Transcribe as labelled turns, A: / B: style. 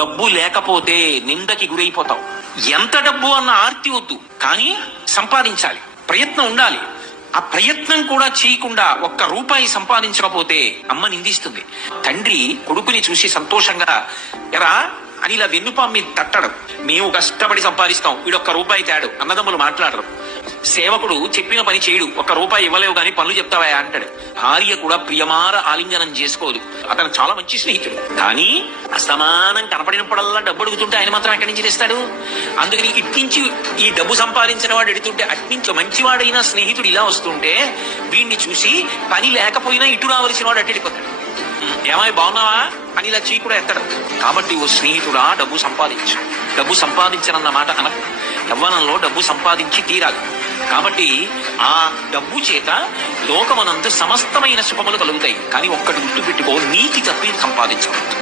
A: డబ్బు లేకపోతే నిందకి గురైపోతావు. ఎంత డబ్బు అన్న ఆర్తి వద్దు. కానీ సంపాదించాలి. ప్రయత్నం ఉండాలి. ఆ ప్రయత్నం కూడా చేయకుండా ఒక్క రూపాయి సంపాదించకపోతే అమ్మ నిందిస్తుంది. తండ్రి కొడుకుని చూసి సంతోషంగా ఎరా అని ఇలా వెన్నుపాం మీద తట్టడం. మేము కష్టపడి సంపాదిస్తాం. వీడొక్క రూపాయి తేడు. అన్నదమ్ములు మాట్లాడరు. సేవకుడు చెప్పిన పని చేయడు. ఒక్క రూపాయి ఇవ్వలేవు కానీ పనులు చెప్తావా అంటాడు. భార్య కూడా ప్రియమార ఆలింగనం చేసుకోదు. అతను చాలా మంచి స్నేహితుడు. కానీ అసమానం కనపడినప్పుడల్లా డబ్బు అడుగుతుంటే ఆయన మాత్రం ఎక్కడి నుంచి తెస్తాడు? అందుకని ఇట్నుంచి ఈ డబ్బు సంపాదించిన వాడు ఎడుతుంటే అట్నుంచి మంచివాడైన స్నేహితుడు ఇలా వస్తుంటే వీడిని చూసి పని లేకపోయినా ఇటు రావలసిన వాడు అట్టడిపోతాడు ఏమై బాగున్నావా? అని ఇలా చీ కూడా ఎత్తడు. కాబట్టి ఓ స్నేహితుడా డబ్బు సంపాదించు. డబ్బు సంపాదించనన్న మాట అనకు. యవ్వనంలో డబ్బు సంపాదించి తీరాలి కాబట్టి ఆ డబ్బు చేత లోకమనందు సమస్తమైన శుభములు కలుగుతాయి. కానీ ఒక్కటి గుర్తుపెట్టుకో నీతి తప్పి సంపాదించవద్దు